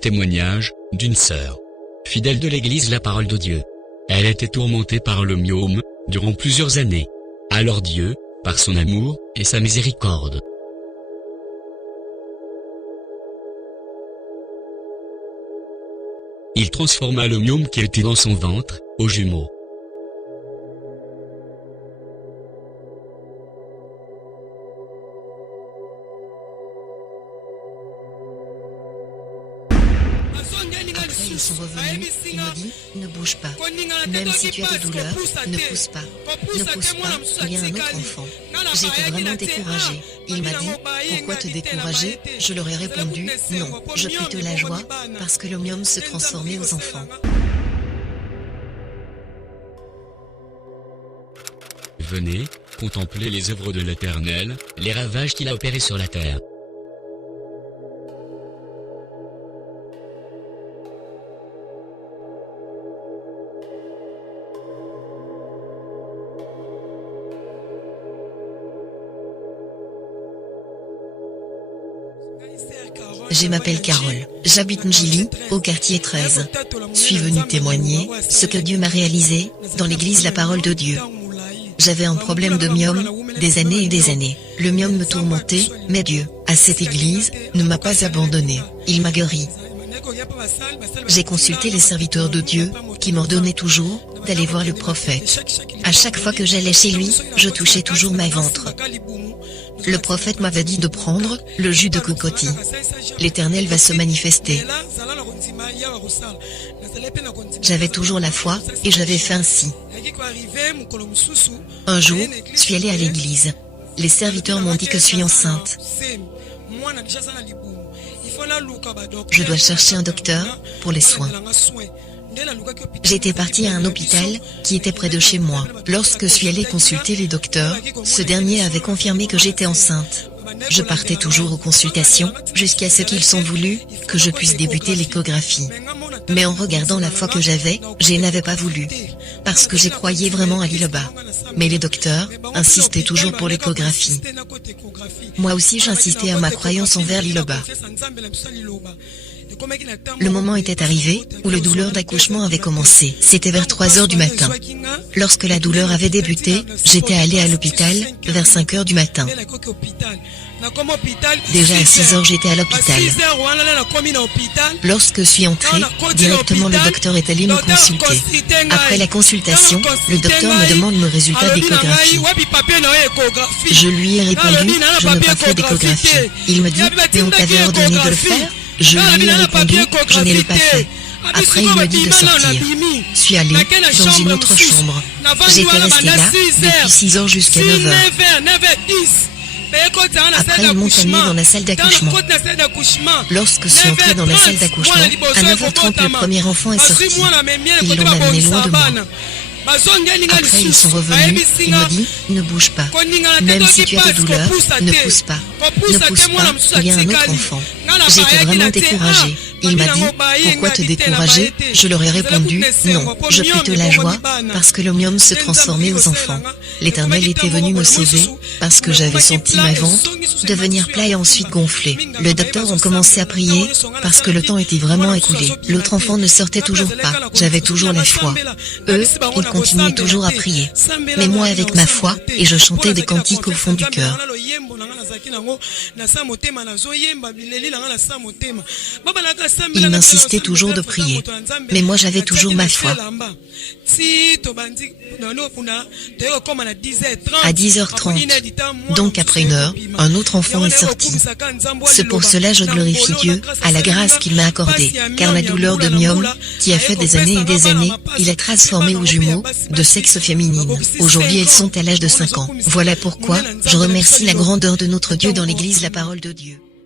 Témoignage d'une sœur fidèle de l'église La Parole de Dieu. Elle était tourmentée par le myome durant plusieurs années. Alors Dieu, par son amour et sa miséricorde, il transforma le myome qui était dans son ventre au jumeau. Après, ils sont revenus, il me dit, ne bouge pas. Même si tu as des douleurs, ne pousse pas. Ne pousse pas, il y a un autre enfant. J'étais vraiment découragée. Il m'a dit, pourquoi te décourager? Je leur ai répondu, non, je prie de la joie, parce que le myome se transformait aux enfants. Venez, contempler les œuvres de l'Éternel, les ravages qu'il a opérés sur la terre. Je m'appelle Carole, j'habite Njili, au quartier 13. Suis venue témoigner ce que Dieu m'a réalisé dans l'église La Parole de Dieu. J'avais un problème de myome, des années et des années. Le myome me tourmentait, mais Dieu, à cette église, ne m'a pas abandonné. Il m'a guéri. J'ai consulté les serviteurs de Dieu, qui m'ordonnaient toujours d'aller voir le prophète. À chaque fois que j'allais chez lui, je touchais toujours ma ventre. Le prophète m'avait dit de prendre le jus de cocotier. L'Éternel va se manifester. J'avais toujours la foi, et j'avais fait ainsi. Un jour, je suis allée à l'église. Les serviteurs m'ont dit que je suis enceinte. Je dois chercher un docteur pour les soins. J'étais partie à un hôpital qui était près de chez moi. Lorsque je suis allée consulter les docteurs, ce dernier avait confirmé que j'étais enceinte. Je partais toujours aux consultations, jusqu'à ce qu'ils ont voulu que je puisse débuter l'échographie. Mais en regardant la foi que j'avais, je n'avais pas voulu, parce que j'y croyais vraiment à l'Iloba. Mais les docteurs insistaient toujours pour l'échographie. Moi aussi j'insistais à ma croyance envers l'Iloba. Le moment était arrivé où la douleur d'accouchement avait commencé. C'était vers 3 heures du matin. Lorsque la douleur avait débuté, j'étais allée à l'hôpital vers 5 heures du matin. Déjà à 6 heures, j'étais à l'hôpital. Lorsque je suis entrée, directement le docteur est allé me consulter. Après la consultation, le docteur me demande le résultat d'échographie. Je lui ai répondu, je n'ai pas fait d'échographie. Il me dit, mais on t'avait ordonné de le faire? Je lui ai répondu, je ne l'ai pas fait. Après, il me dit de sortir. Je suis allée dans une autre chambre. J'étais restée là depuis 6 heures jusqu'à 9 heures. Après, ils m'ont amené dans la salle d'accouchement. Lorsque je suis entrée dans la salle d'accouchement, à 9h30, le premier enfant est sorti. Ils l'ont amené loin de moi. Après, ils sont revenus, il me dit, ne bouge pas. Même si tu as des douleurs, ne pousse pas. Ne pousse pas, il y a un autre enfant. J'étais vraiment découragée. Il m'a dit, pourquoi te décourager? Je leur ai répondu, non, je prie de la joie, parce que le myome se transformait aux enfants. L'Éternel était venu me sauver, parce que j'avais senti ma ventre devenir plat et ensuite gonfler. Le docteur ont commencé à prier, parce que le temps était vraiment écoulé. L'autre enfant ne sortait toujours pas. J'avais toujours la foi. Eux, ils continuaient toujours à prier. Mais moi avec ma foi, et je chantais des cantiques au fond du cœur. Il m'insistait toujours de prier. Mais moi j'avais toujours ma foi. À 10h30, donc après 1 heure, un autre enfant est sorti. C'est pour cela je glorifie Dieu, à la grâce qu'il m'a accordée, car la douleur de myome, qui a fait des années et des années, il a transformé aux jumeaux, de sexe féminine. Aujourd'hui elles sont à l'âge de 5 ans. Voilà pourquoi, je remercie la grandeur de notre Dieu dans l'église La Parole de Dieu.